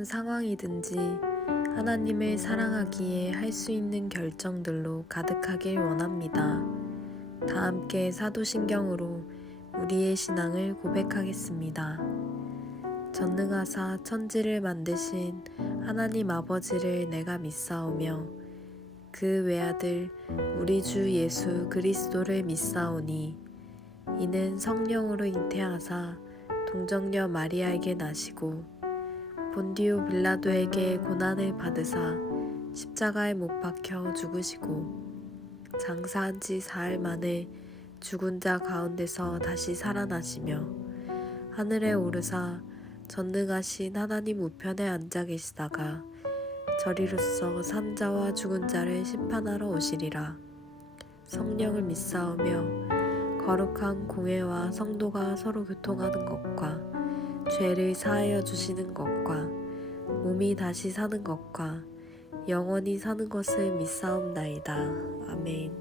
어떤 상황이든지 하나님을 사랑하기에 할 수 있는 결정들로 가득하길 원합니다. 다 함께 사도신경으로 우리의 신앙을 고백하겠습니다. 전능하사 천지를 만드신 하나님 아버지를 내가 믿사오며 그 외아들 우리 주 예수 그리스도를 믿사오니 이는 성령으로 잉태하사 동정녀 마리아에게 나시고 본디오 빌라도에게 고난을 받으사 십자가에 못 박혀 죽으시고 장사한 지 사흘 만에 죽은 자 가운데서 다시 살아나시며 하늘에 오르사 전능하신 하나님 우편에 앉아 계시다가 저리로서 산 자와 죽은 자를 심판하러 오시리라. 성령을 믿사오며 거룩한 공회와 성도가 서로 교통하는 것과 죄를 사하여 주시는 것과 몸이 다시 사는 것과 영원히 사는 것을 믿사옵나이다. 아멘.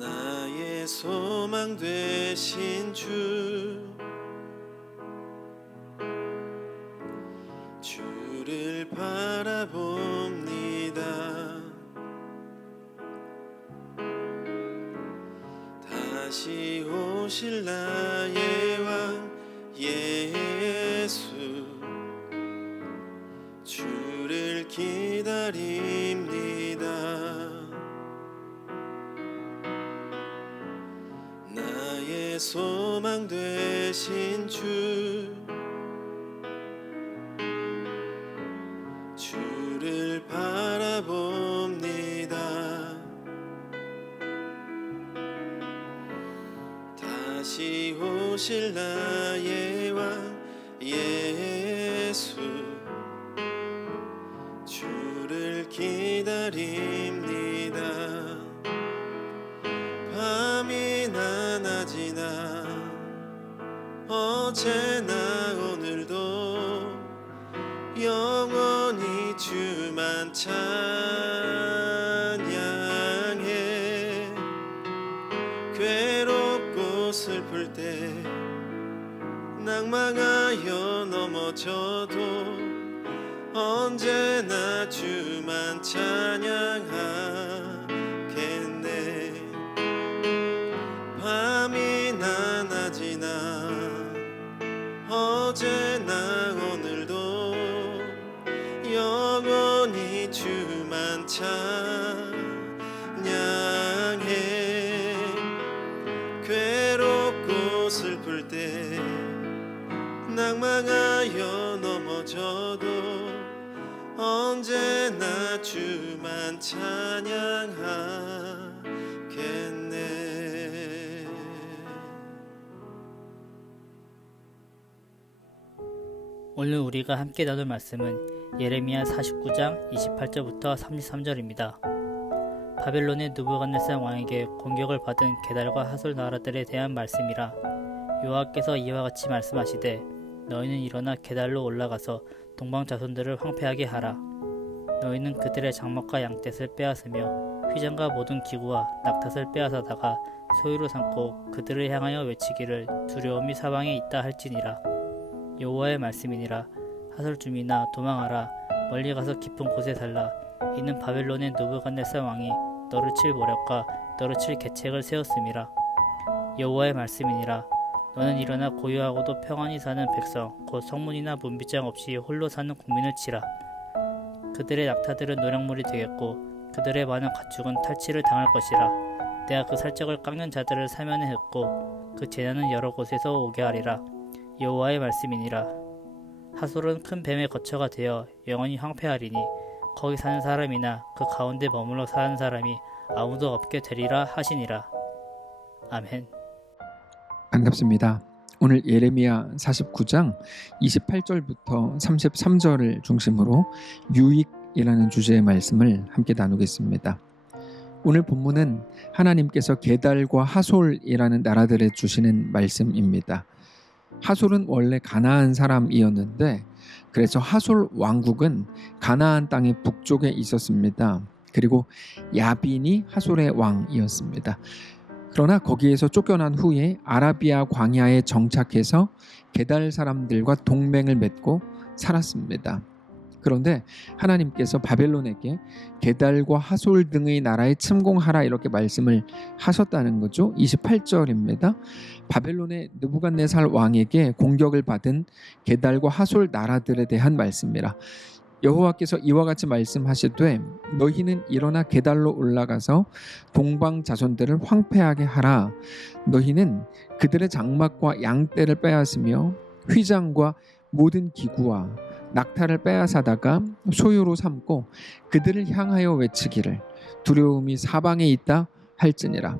나의 소망 되신 주를 바라봅니다. 다시 오실 나의 왕 예수, 주를 기다립니다. 나의 소망 되신 주를 바라봅니다. 다시 오실 나의 왕 예수, 주를 기다립니다. 밤이나 낮이나 어제나 오늘도 영원히 주만 찬양해. 괴롭고 슬플 때 낭망하여 넘어져도 언제나 주만 찬양하겠네. 밤이나 낮이나 어제나 오늘도 영원히 주만 찬양해. 괴롭고 슬플 때 낭망하여 넘어져도 언제나 주만 찬양하겠네. 오늘 우리가 함께 나눌 말씀은 예레미야 49장 28절부터 33절입니다. 바벨론의 느부갓네살 왕에게 공격을 받은 게달과 하솔 나라들에 대한 말씀이라. 여호와께서 이와 같이 말씀하시되 너희는 일어나 게달로 올라가서 동방 자손들을 황폐하게 하라. 너희는 그들의 장막과 양떼를 빼앗으며 휘장과 모든 기구와 낙탓을 빼앗아다가 소유로 삼고 그들을 향하여 외치기를 두려움이 사방에 있다 할지니라. 여호와의 말씀이니라. 하솔중이나 도망하라. 멀리 가서 깊은 곳에 살라. 이는 바벨론의 느부갓네살 왕이 너를 칠 모략과 너를 칠 계책을 세웠음이라. 여호와의 말씀이니라. 너는 일어나 고요하고도 평안히 사는 백성 곧 성문이나 문빗장 없이 홀로 사는 국민을 치라. 그들의 낙타들은 노략물이 되겠고 그들의 많은 가축은 탈취를 당할 것이라. 내가 그 살적을 깎는 자들을 사면에 흩고 그 재난은 여러 곳에서 오게 하리라. 여호와의 말씀이니라. 하솔은 큰 뱀의 거처가 되어 영원히 황폐하리니 거기 사는 사람이나 그 가운데 머물러 사는 사람이 아무도 없게 되리라 하시니라. 아멘. 반갑습니다. 오늘 예레미야 49장 28절부터 33절을 중심으로 유익이라는 주제의 말씀을 함께 나누겠습니다. 오늘 본문은 하나님께서 게달과 하솔이라는 나라들에 주시는 말씀입니다. 하솔은 원래 가나안 사람이었는데 그래서 하솔 왕국은 가나안 땅의 북쪽에 있었습니다. 그리고 야빈이 하솔의 왕이었습니다. 그러나 거기에서 쫓겨난 후에 아라비아 광야에 정착해서 게달 사람들과 동맹을 맺고 살았습니다. 그런데 하나님께서 바벨론에게 게달과 하솔 등의 나라에 침공하라 이렇게 말씀을 하셨다는 거죠. 28절입니다. 바벨론의 느부갓네살 왕에게 공격을 받은 게달과 하솔 나라들에 대한 말씀이라. 여호와께서 이와 같이 말씀하시되 너희는 일어나 게달로 올라가서 동방 자손들을 황폐하게 하라. 너희는 그들의 장막과 양떼를 빼앗으며 휘장과 모든 기구와 낙타를 빼앗아다가 소유로 삼고 그들을 향하여 외치기를 두려움이 사방에 있다 할지니라.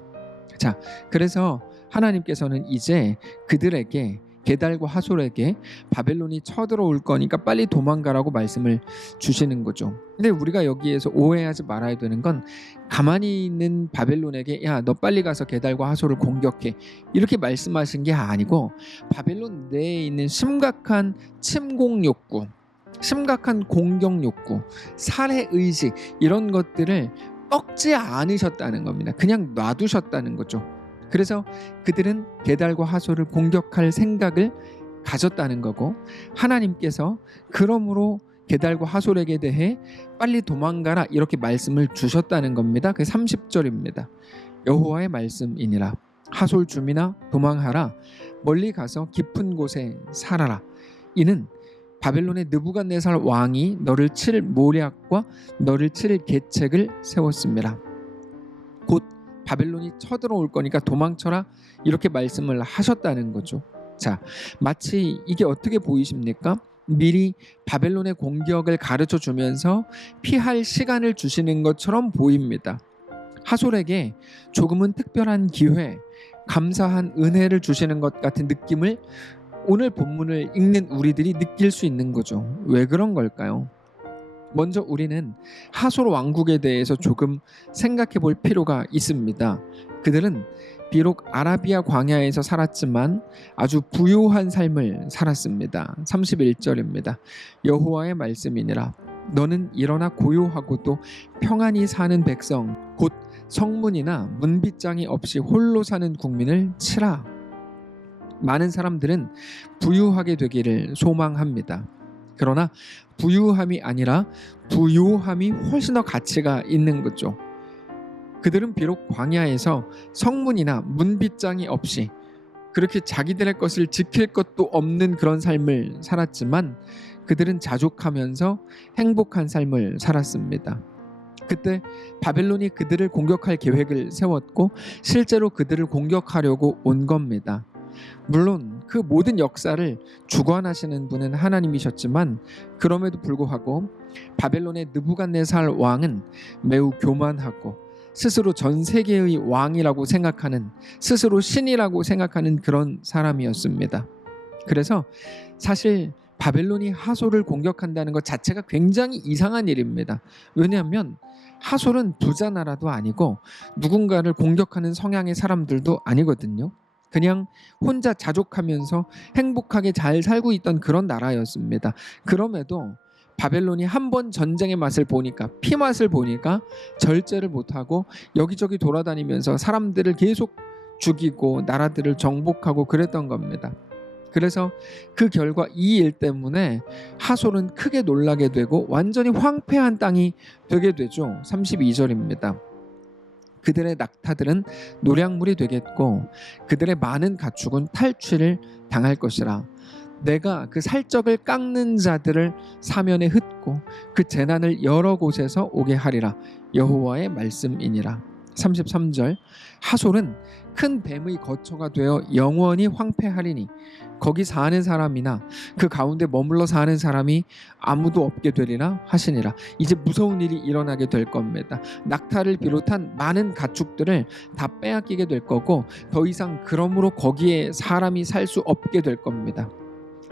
자, 그래서 하나님께서는 이제 그들에게 게달과 하솔에게 바벨론이 쳐들어올 거니까 빨리 도망가라고 말씀을 주시는 거죠. 근데 우리가 여기에서 오해하지 말아야 되는 건 가만히 있는 바벨론에게 야, 너 빨리 가서 게달과 하솔을 공격해 이렇게 말씀하신 게 아니고 바벨론 내에 있는 심각한 침공 욕구, 심각한 공격 욕구, 살해 의식 이런 것들을 꺾지 않으셨다는 겁니다. 그냥 놔두셨다는 거죠. 그래서 그들은 게달과 하솔을 공격할 생각을 가졌다는 거고 하나님께서 그러므로 게달과 하솔에게 대해 빨리 도망가라 이렇게 말씀을 주셨다는 겁니다. 그 30절입니다. 여호와의 말씀이니라. 하솔 주민아 도망하라. 멀리 가서 깊은 곳에 살아라. 이는 바벨론의 느부갓네살 왕이 너를 칠 모략과 너를 칠 계책을 세웠습니다. 곧 바벨론이 쳐들어올 거니까 도망쳐라 이렇게 말씀을 하셨다는 거죠. 자, 마치 이게 어떻게 보이십니까? 미리 바벨론의 공격을 가르쳐 주면서 피할 시간을 주시는 것처럼 보입니다. 하솔에게 조금은 특별한 기회, 감사한 은혜를 주시는 것 같은 느낌을 오늘 본문을 읽는 우리들이 느낄 수 있는 거죠. 왜 그런 걸까요? 먼저 우리는 하솔 왕국에 대해서 조금 생각해 볼 필요가 있습니다. 그들은 비록 아라비아 광야에서 살았지만 아주 부유한 삶을 살았습니다. 31절입니다. 여호와의 말씀이니라. 너는 일어나 고요하고도 평안히 사는 백성 곧 성문이나 문빗장이 없이 홀로 사는 국민을 치라. 많은 사람들은 부유하게 되기를 소망합니다. 그러나 부유함이 아니라 부요함이 훨씬 더 가치가 있는 거죠. 그들은 비록 광야에서 성문이나 문빗장이 없이 그렇게 자기들의 것을 지킬 것도 없는 그런 삶을 살았지만 그들은 자족하면서 행복한 삶을 살았습니다. 그때 바벨론이 그들을 공격할 계획을 세웠고 실제로 그들을 공격하려고 온 겁니다. 물론 그 모든 역사를 주관하시는 분은 하나님이셨지만 그럼에도 불구하고 바벨론의 느부갓네살 왕은 매우 교만하고 스스로 전 세계의 왕이라고 생각하는, 스스로 신이라고 생각하는 그런 사람이었습니다. 그래서 사실 바벨론이 하솔을 공격한다는 것 자체가 굉장히 이상한 일입니다. 왜냐하면 하솔은 부자 나라도 아니고 누군가를 공격하는 성향의 사람들도 아니거든요. 그냥 혼자 자족하면서 행복하게 잘 살고 있던 그런 나라였습니다. 그럼에도 바벨론이 한 번 전쟁의 맛을 보니까, 피 맛을 보니까 절제를 못하고 여기저기 돌아다니면서 사람들을 계속 죽이고 나라들을 정복하고 그랬던 겁니다. 그래서 그 결과 이 일 때문에 하솔은 크게 놀라게 되고 완전히 황폐한 땅이 되게 되죠. 32절입니다. 그들의 낙타들은 노략물이 되겠고 그들의 많은 가축은 탈취를 당할 것이라. 내가 그 살적을 깎는 자들을 사면에 흩고 그 재난을 여러 곳에서 오게 하리라. 여호와의 말씀이니라. 33절 하솔은 큰 뱀의 거처가 되어 영원히 황폐하리니 거기 사는 사람이나 그 가운데 머물러 사는 사람이 아무도 없게 되리라 하시니라. 이제 무서운 일이 일어나게 될 겁니다. 낙타를 비롯한 많은 가축들을 다 빼앗기게 될 거고 더 이상 그러므로 거기에 사람이 살 수 없게 될 겁니다.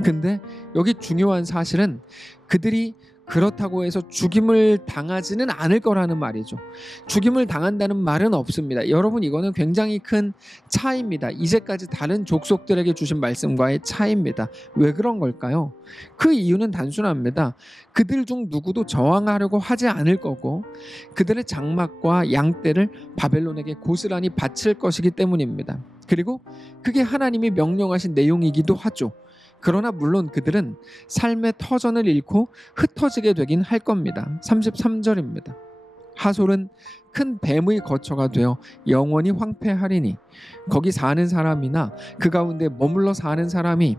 근데 여기 중요한 사실은 그들이 그렇다고 해서 죽임을 당하지는 않을 거라는 말이죠. 죽임을 당한다는 말은 없습니다. 여러분, 이거는 굉장히 큰 차이입니다. 이제까지 다른 족속들에게 주신 말씀과의 차이입니다. 왜 그런 걸까요? 그 이유는 단순합니다. 그들 중 누구도 저항하려고 하지 않을 거고 그들의 장막과 양떼를 바벨론에게 고스란히 바칠 것이기 때문입니다. 그리고 그게 하나님이 명령하신 내용이기도 하죠. 그러나 물론 그들은 삶의 터전을 잃고 흩어지게 되긴 할 겁니다. 33절입니다. 하솔은 큰 뱀의 거처가 되어 영원히 황폐하리니 거기 사는 사람이나 그 가운데 머물러 사는 사람이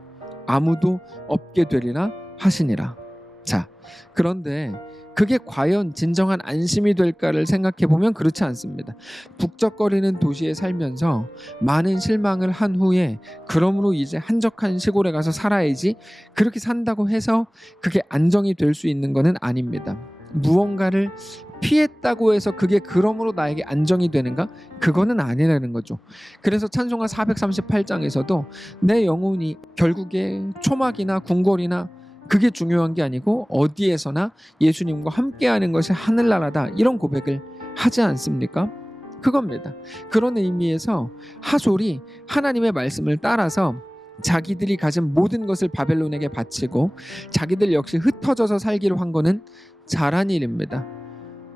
아무도 없게 되리라 하시니라. 자, 그런데 그게 과연 진정한 안심이 될까를 생각해 보면 그렇지 않습니다. 북적거리는 도시에 살면서 많은 실망을 한 후에 그러므로 이제 한적한 시골에 가서 살아야지, 그렇게 산다고 해서 그게 안정이 될 수 있는 것은 아닙니다. 무언가를 피했다고 해서 그게 그러므로 나에게 안정이 되는가? 그거는 아니라는 거죠. 그래서 찬송가 438장에서도 내 영혼이 결국에 초막이나 궁궐이나 그게 중요한 게 아니고 어디에서나 예수님과 함께하는 것이 하늘나라다, 이런 고백을 하지 않습니까? 그겁니다. 그런 의미에서 하솔이 하나님의 말씀을 따라서 자기들이 가진 모든 것을 바벨론에게 바치고 자기들 역시 흩어져서 살기로 한 거는 잘한 일입니다.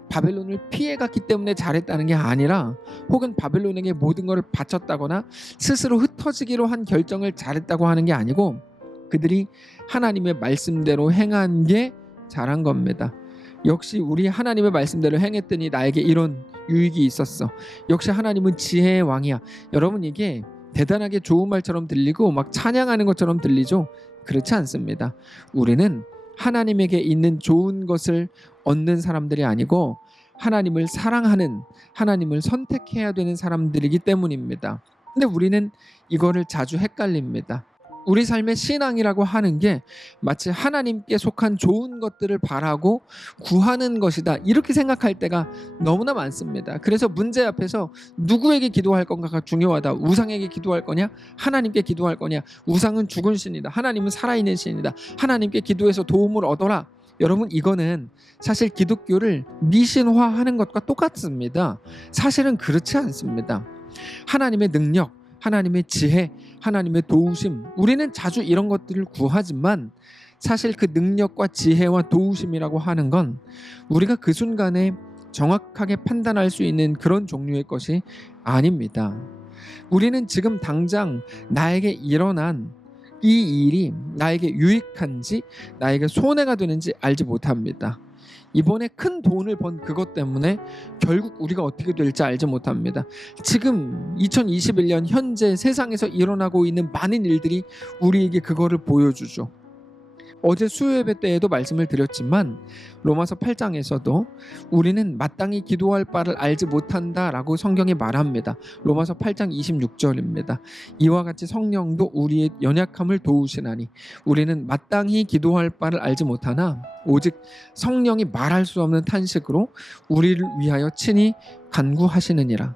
바벨론을 피해갔기 때문에 잘했다는 게 아니라, 혹은 바벨론에게 모든 것을 바쳤다거나 스스로 흩어지기로 한 결정을 잘했다고 하는 게 아니고 그들이 하나님의 말씀대로 행한 게 잘한 겁니다. 역시 우리 하나님의 말씀대로 행했더니 나에게 이런 유익이 있었어. 역시 하나님은 지혜의 왕이야. 여러분, 이게 대단하게 좋은 말처럼 들리고 막 찬양하는 것처럼 들리죠? 그렇지 않습니다. 우리는 하나님에게 있는 좋은 것을 얻는 사람들이 아니고 하나님을 사랑하는, 하나님을 선택해야 되는 사람들이기 때문입니다. 근데 우리는 이거를 자주 헷갈립니다. 우리 삶의 신앙이라고 하는 게 마치 하나님께 속한 좋은 것들을 바라고 구하는 것이다, 이렇게 생각할 때가 너무나 많습니다. 그래서 문제 앞에서 누구에게 기도할 건가가 중요하다. 우상에게 기도할 거냐? 하나님께 기도할 거냐? 우상은 죽은 신이다. 하나님은 살아있는 신이다. 하나님께 기도해서 도움을 얻어라. 여러분, 이거는 사실 기독교를 미신화하는 것과 똑같습니다. 사실은 그렇지 않습니다. 하나님의 능력, 하나님의 지혜, 하나님의 도우심, 우리는 자주 이런 것들을 구하지만 사실 그 능력과 지혜와 도우심이라고 하는 건 우리가 그 순간에 정확하게 판단할 수 있는 그런 종류의 것이 아닙니다. 우리는 지금 당장 나에게 일어난 이 일이 나에게 유익한지 나에게 손해가 되는지 알지 못합니다. 이번에 큰 돈을 번 그것 때문에 결국 우리가 어떻게 될지 알지 못합니다. 지금 2021년 현재 세상에서 일어나고 있는 많은 일들이 우리에게 그거를 보여주죠. 어제 수요예배 때에도 말씀을 드렸지만 로마서 8장에서도 우리는 마땅히 기도할 바를 알지 못한다라고 성경이 말합니다. 로마서 8장 26절입니다. 이와 같이 성령도 우리의 연약함을 도우시나니 우리는 마땅히 기도할 바를 알지 못하나 오직 성령이 말할 수 없는 탄식으로 우리를 위하여 친히 간구하시느니라.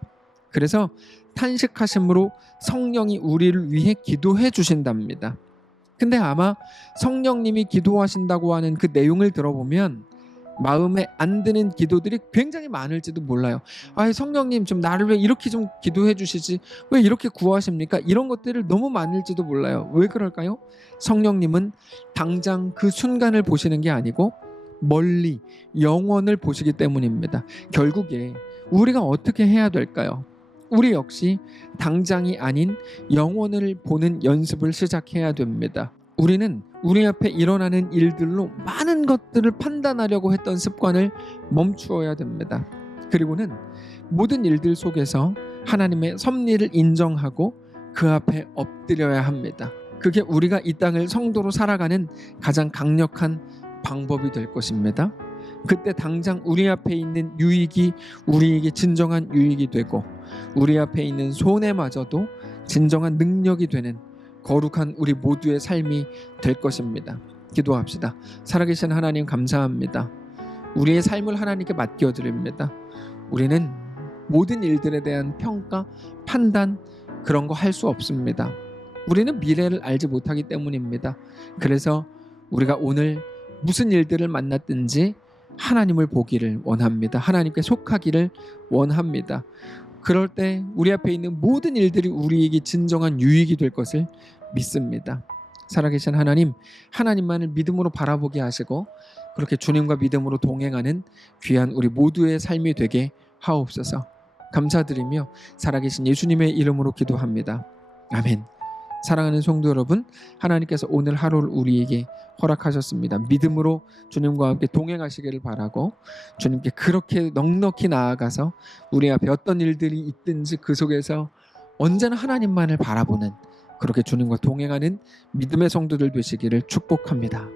그래서 탄식하심으로 성령이 우리를 위해 기도해 주신답니다. 근데 아마 성령님이 기도하신다고 하는 그 내용을 들어보면 마음에 안 드는 기도들이 굉장히 많을지도 몰라요. 아, 성령님 좀 나를 왜 이렇게 좀 기도해 주시지? 왜 이렇게 구하십니까? 이런 것들을 너무 많을지도 몰라요. 왜 그럴까요? 성령님은 당장 그 순간을 보시는 게 아니고 멀리 영원을 보시기 때문입니다. 결국에 우리가 어떻게 해야 될까요? 우리 역시 당장이 아닌 영원을 보는 연습을 시작해야 됩니다. 우리는 우리 앞에 일어나는 일들로 많은 것들을 판단하려고 했던 습관을 멈추어야 됩니다. 그리고는 모든 일들 속에서 하나님의 섭리를 인정하고 그 앞에 엎드려야 합니다. 그게 우리가 이 땅을 성도로 살아가는 가장 강력한 방법이 될 것입니다. 그때 당장 우리 앞에 있는 유익이 우리에게 진정한 유익이 되고 우리 앞에 있는 손해마저도 진정한 능력이 되는 거룩한 우리 모두의 삶이 될 것입니다. 기도합시다. 살아계신 하나님, 감사합니다. 우리의 삶을 하나님께 맡겨드립니다. 우리는 모든 일들에 대한 평가, 판단, 그런 거 할 수 없습니다. 우리는 미래를 알지 못하기 때문입니다. 그래서 우리가 오늘 무슨 일들을 만났든지 하나님을 보기를 원합니다. 하나님께 속하기를 원합니다. 그럴 때 우리 앞에 있는 모든 일들이 우리에게 진정한 유익이 될 것을 믿습니다. 살아계신 하나님, 하나님만을 믿음으로 바라보게 하시고 그렇게 주님과 믿음으로 동행하는 귀한 우리 모두의 삶이 되게 하옵소서. 감사드리며 살아계신 예수님의 이름으로 기도합니다. 아멘. 사랑하는 성도 여러분, 하나님께서 오늘 하루를 우리에게 허락하셨습니다. 믿음으로 주님과 함께 동행하시기를 바라고 주님께 그렇게 넉넉히 나아가서 우리 앞에 어떤 일들이 있든지 그 속에서 언제나 하나님만을 바라보는 그렇게 주님과 동행하는 믿음의 성도들 되시기를 축복합니다.